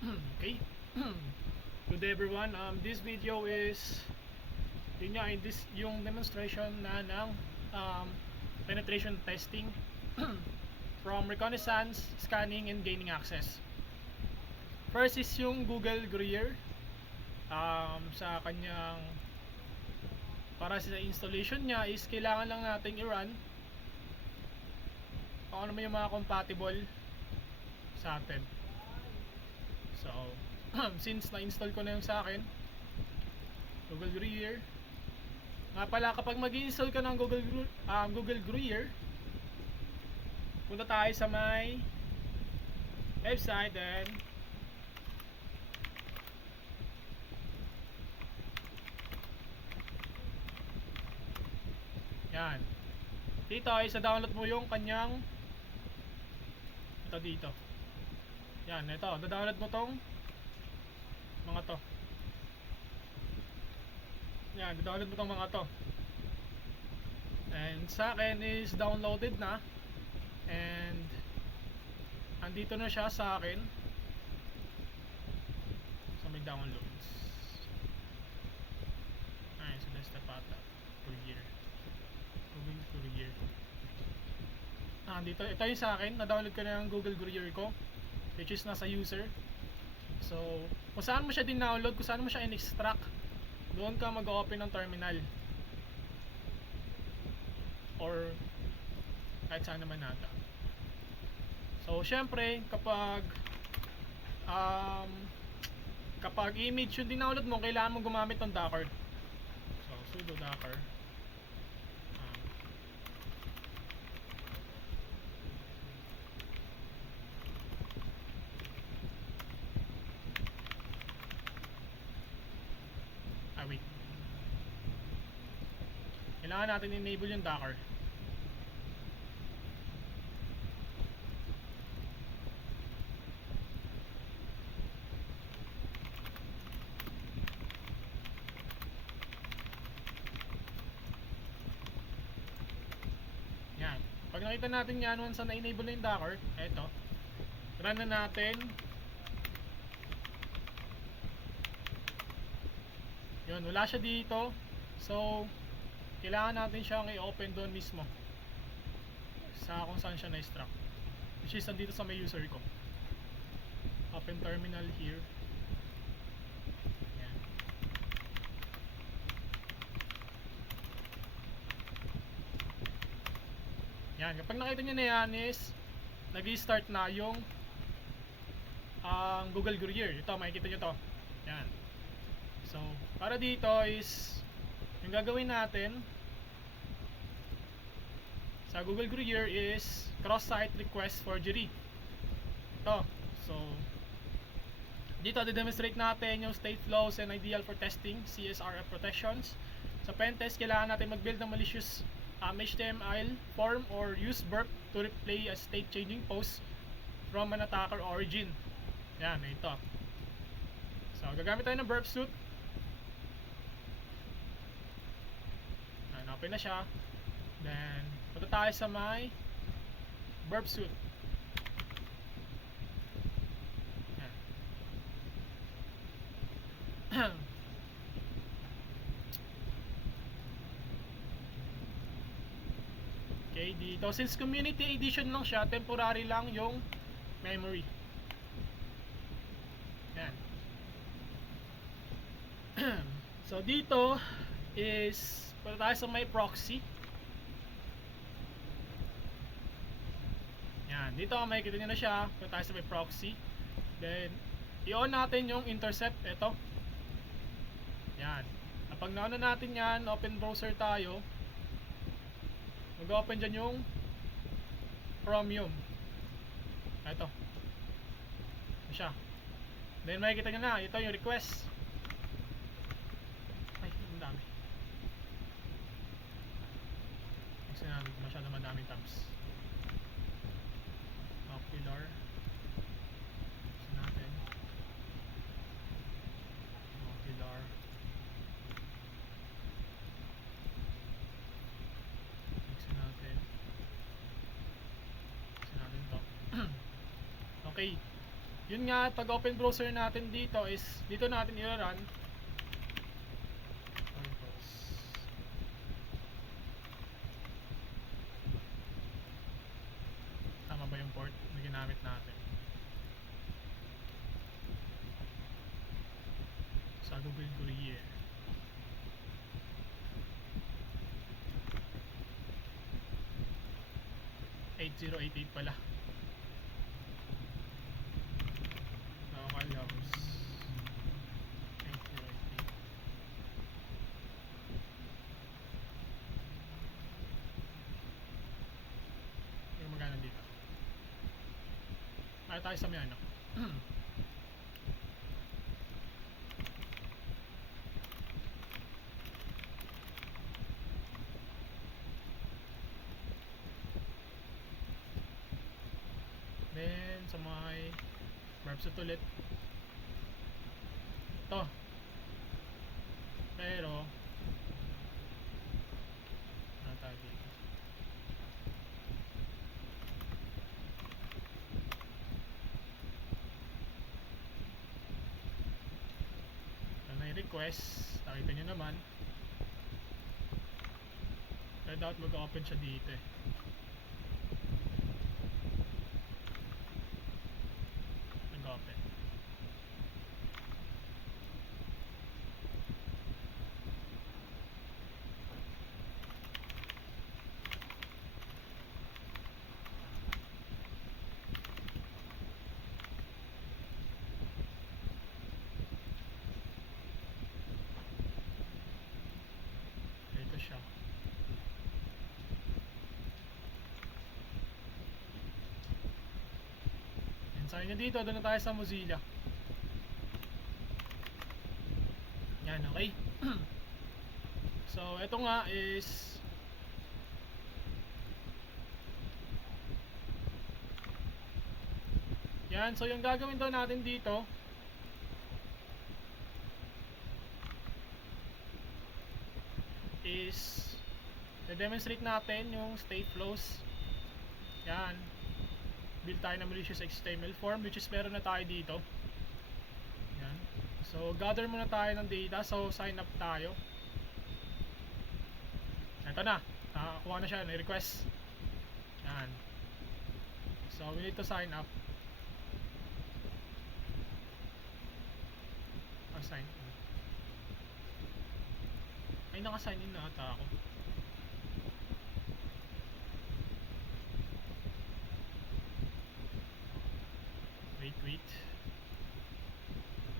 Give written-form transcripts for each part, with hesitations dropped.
Okay. Good day everyone. This video is yun nga, yung demonstration na ng penetration testing from reconnaissance, scanning, and gaining access. First is yung Google Gruyere. Sa kanyang para sa installation niya is kailangan lang nating i-run kung ano man yung mga compatible sa atin. So, since na-install ko na yung sa akin, Google Gruyere. Nga pala, kapag mag-i-install ka ng Google Gruyere, punta tayo sa may website, then yan. Dito ay sa download mo yung kanyang ito dito. Yan, ito. Da-download mo tong mga to. Yan, da-download mo tong mga to. And sa akin is downloaded na. And andito na siya sa akin. So may downloads. Ay, sa desktop ata. Gruyere. Google Gruyere. Dito, ito yung sa akin. Na-download ko na yung Google Gruyere ko, which is nasa user. So, kung saan mo siya din-download, kung saan mo siya in-extract, doon ka mag-open ng terminal. Or kahit saan naman nata. So, syempre, kapag image yung din-download mo, kailangan mo gumamit ng Docker. So, sudo Docker. Wait. Kailangan natin enable yung Docker. Yan. Pag nakita natin yan, once na enable na yung Docker, eto, run na natin. Yun, wala siya dito. So, kailangan natin siyang i-open doon mismo sa kung saan siya na-extract, which is dito sa may user ko. Open terminal here. Yan. Yan, kapag nakita nyo na yan is nag-i-start na yung Google Gruyere. Ito, makikita nyo to. Yan. So, para dito is yung gagawin natin sa Google Gruyere is cross-site request forgery. Ito. So, dito de-demonstrate natin yung state flows and ideal for testing, CSRF protections. Sa pentest, kailangan natin mag-build ng malicious HTML form or use burp to replay a state changing post from an attacker origin. Yan, ito. So, gagamit tayo ng burp suite. Open na siya. Then, punta tayo sa may burp suite. Okay, dito since community edition lang siya, temporary lang yung memory. Yan. So dito is punta tayo sa may proxy. Yan, dito makikita nyo na siya. Punta tayo sa may proxy. Then i-on natin yung intercept. Ito. Yan. Kapag na-on na natin yan, open browser tayo, mag-open dyan yung Chromium. Ito. Ito siya. Then makikita nyo na, ito yung request. Ay, ang dami. Kasi masyado madaming tabs. Popular. Kasi natin. Popular. Kasi natin. Kasi natin to. Okay. Yun nga, pag open browser natin dito is dito natin i-run. Tama ba yung port na ginamit natin? Sa Google Courier. 8088 pala. Localhost 8088. Yung magana dito. Ay tayo sa may ano. Then sa may website ulit. Ito. Pero ano tayo dito? Ito na yung request. Nakita nyo naman. Red out mag-open siya dito eh. Nag-open. Ito siya. Sign nyo dito, doon na tayo sa Mozilla. Yan, okay. So, ito nga is yan, so yung gagawin daw natin dito is i-demonstrate natin yung state flows. Yan. Build tayo ng malicious HTML form, which is meron na tayo dito. Yan. So gather muna tayo ng data. So sign up tayo. Ito na, nakakuha na siya, request. Yan. So we need to sign up. Sign in. Ay, naka-sign in na ata ako. Wait.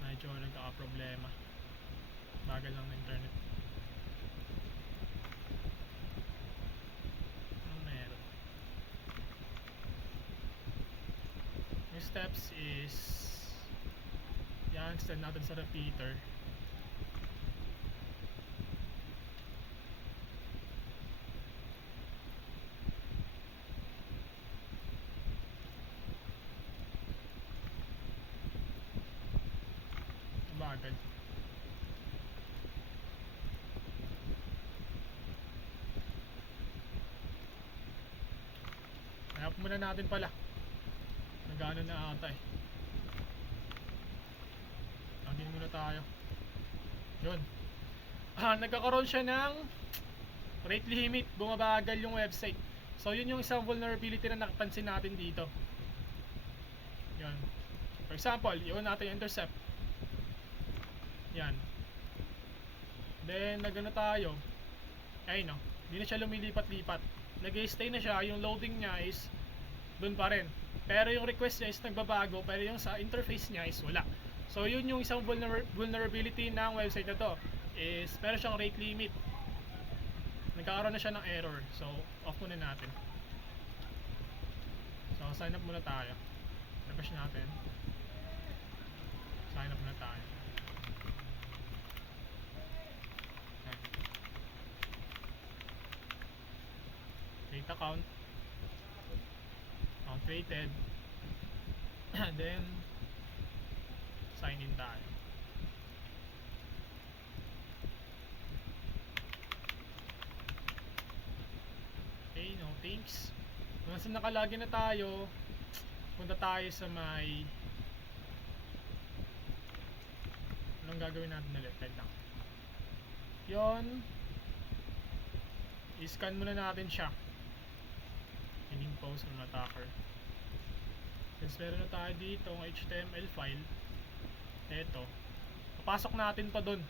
Medyo nagkaka-problema. Bagal lang ng internet. Anong meron? Yung steps is yan, extend natin sa repeater. Bagal. Hanap muna natin pala. Nagano na ata eh. Login muna tayo. Yun. Nagkakaroon siya ng rate limit. Bumabagal yung website. So yun yung isang vulnerability na nakapansin natin dito. Yun. For example, iwan natin yung intercept. Yan. Then nagano tayo. Ay no. Hindi na siya lumilipat-lipat. Nag-stay na siya. Yung loading niya is dun pa rin. Pero yung request niya is nagbabago. Pero yung sa interface niya is wala. So yun yung isang vulnerability ng website na to. Is meron siyang rate limit. Nagkakaroon na siya ng error. So off muna natin. So sign up muna tayo. Refresh natin. Sign up muna tayo. Create account. Account created. Then sign in tayo. Okay, no thanks. Once nakalagin na tayo, punta tayo sa may ang gagawin natin ulit. Wait lang. Yun. I-scan muna natin siya. Hanging post ng attacker. Since meron na tayo dito ang HTML file, eto, papasok natin pa dun.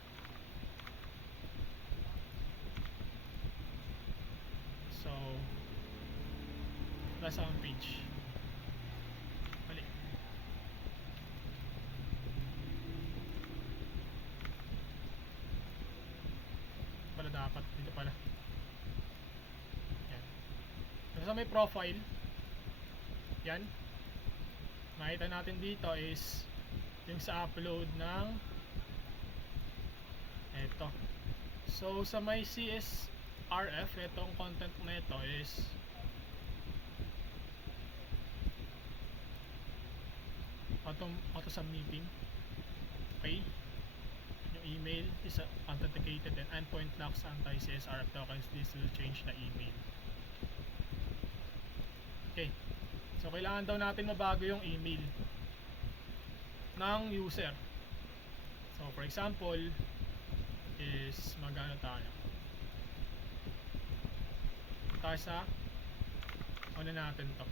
So, nasa ang page. Mali. Pala dapat, dito pala. Yan. Nasa may profile. Yan. Makita natin dito is yung sa upload ng eto. So sa may CSRF, itong content na ito is auto submitting. Okay. Yung email is authenticated and endpoint locks anti-CSRF tokens. This will change the email. Okay. So kailangan daw natin mabago yung email ng user. So for example is magano tayo sa ano natin to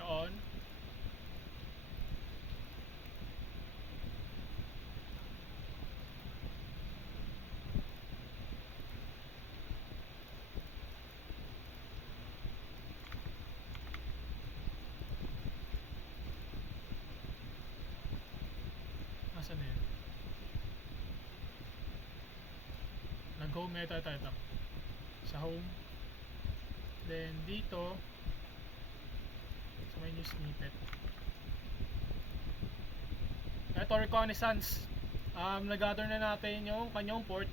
ka-on. Asan na yun? Nag-home meta tayo sa home. Then dito sa may new snippet, eto reconnaissance. Nag-gather na natin yung kanyang port.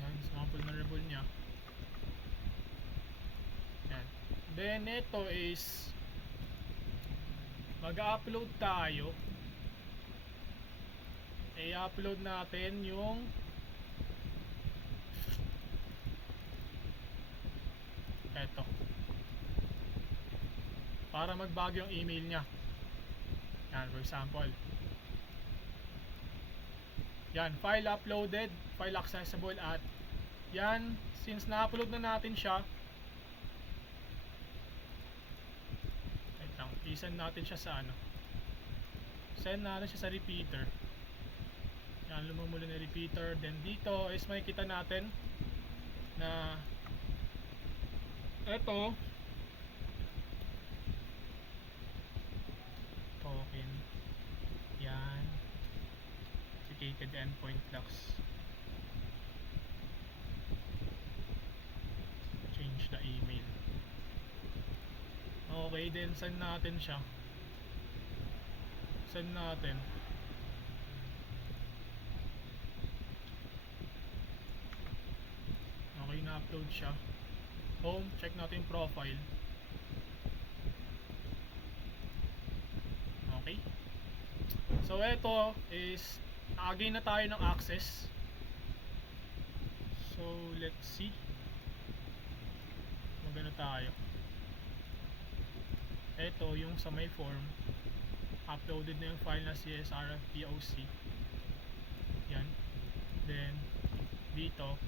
Yan, sample vulnerable nya. Yan. Then ito is mag-upload tayo. I-upload natin yung eto para magbago yung email nya. Yan, for example, yan, file uploaded, file accessible at yan, since na-upload na natin siya, wait lang, i-send natin siya sa ano, send natin siya sa repeater. Yan, lumumulo na repeater. Then dito is makikita natin na eto token, yan, authenticated endpoint locks, change the email. Okay, then send natin siya, send natin. Okay, na-upload siya. Home, check natin yung profile. Okay. So ito is nakagain na tayo ng access. So let's see. Magano tayo. Ito yung sa may form. Uploaded na yung file na CSRF POC. Yan. Then dito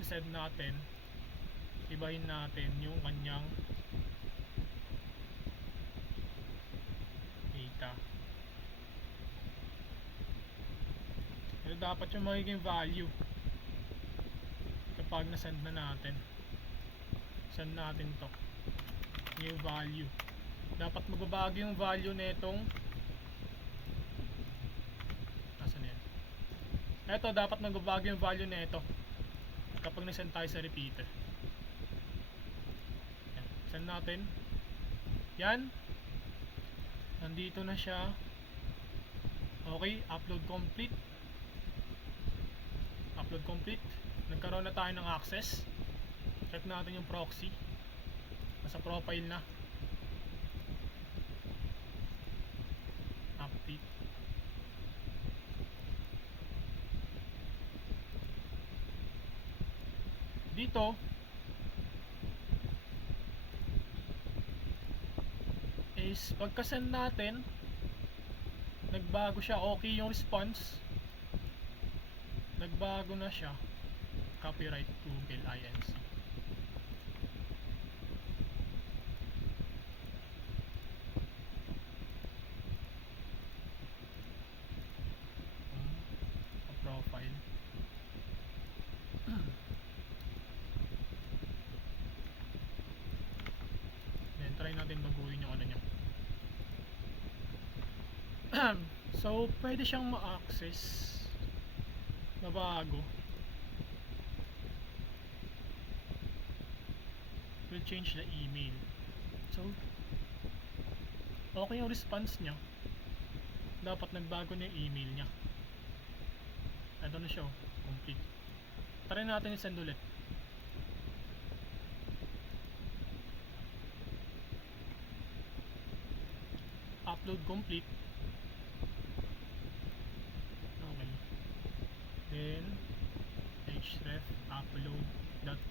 i-send natin, ibahin natin yung kanyang data. Ito dapat yung magiging value kapag na-send na natin. Send natin to new value. Dapat magbabago yung value netong asan yan? Ito dapat magbabago yung value neto kapag na-send tayo sa repeater. Yan. Send natin. Yan. Nandito na siya. Okay, upload complete. Upload complete. Nagkaroon na tayo ng access. Check natin yung proxy. Nasa profile na. Update. Dito is pagka-send natin nagbago siya, okay yung response, nagbago na siya. Copyright Google Inc. Profile. Then try natin baguhin yung ano niya. So pwede siyang ma-access na bago. We'll change the email. So okay yung response niya. Dapat nagbago na yung email niya. Ito na siya, complete. Try natin i-send ulit. Upload complete. Okay. Then href upload dot.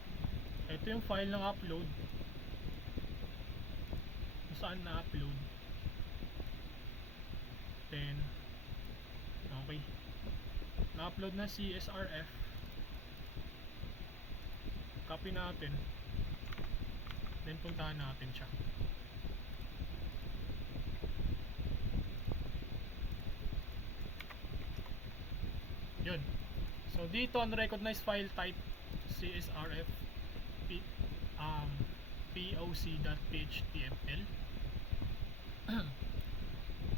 Ito yung file ng upload. Kung saan na-upload. Then okay. Na-upload na CSRF. Copy natin. Then puntahan natin siya. Yun. So dito unrecognized file type CSRF POC.html.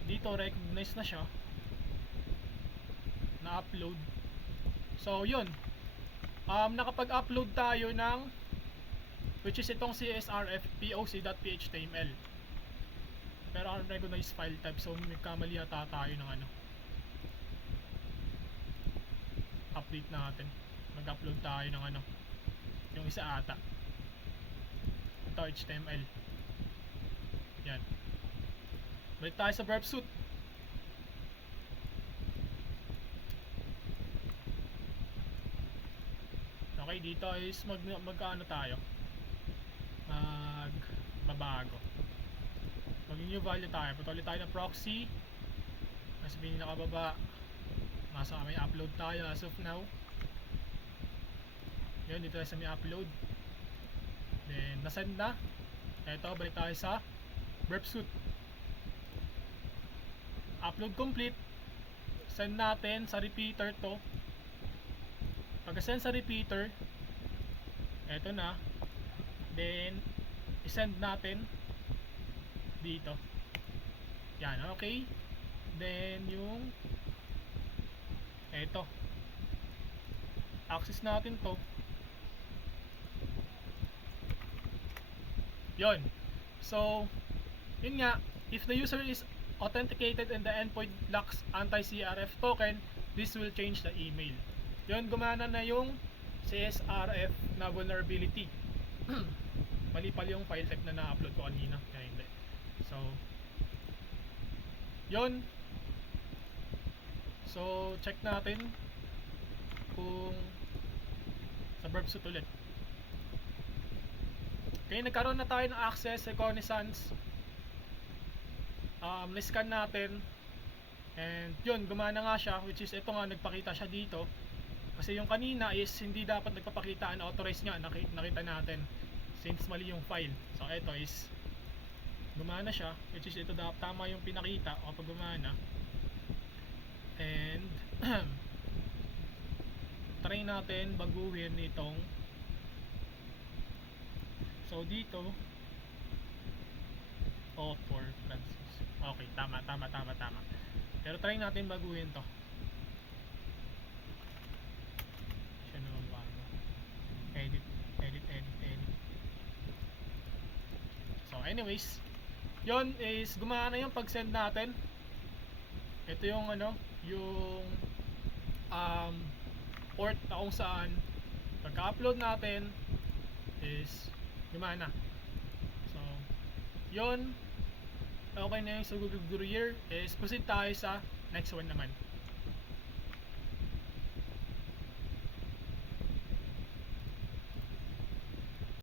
Dito recognized na siya. Na-upload. So yun. Nakapag-upload tayo ng which is itong CSRF POC.html. Pero unrecognized file type, so may kamali yata tayo ng ano. Update natin. Mag-upload tayo ng ano. Yung isa ata. Ito HTML. Yan. Balik tayo sa verb suit. Okay, dito is magkaano tayo? Magbabago. Mag-new value tayo. Patuloy tayo ng proxy. Nasa pinakababa. Nasa may upload tayo as of now. Yun, dito tayo sa may upload. Then, nasend na. Ito, balik tayo sa verb suit. Upload complete. Send natin sa repeater to. Pag-send sa repeater, eto na. Then, isend natin dito. Yan, okay. Then, yung eto. Access natin to. Yon. So, yun nga, if the user is authenticated and the endpoint lacks anti-CRF token, this will change the email. Yun, gumana na yung CSRF na vulnerability. Mali pala yung file type na na-upload ko kanina. Kaya hindi. So, yun. So, check natin kung sa verb suit ulit. Okay, nagkaroon na tayo ng access, reconnaissance. Na-scan natin. And yun, gumana nga siya, which is ito nga, nagpakita siya dito. Kasi yung kanina is hindi dapat nagpapakita, unauthorized nga, nakita natin. Since mali yung file. So ito is gumana siya, which is ito dapat tama yung pinakita kapag gumana. And try natin baguhin itong. So dito author Francis. Okay, tama. Pero try natin baguhin to. Siya naman bago. Edit. So anyways, yon is gumana yung pag-send natin. Ito yung ano, yung port na kung saan pagka-upload natin is gumana. So yon, okay na yung sa Google Courier. Is proceed tayo sa next one naman.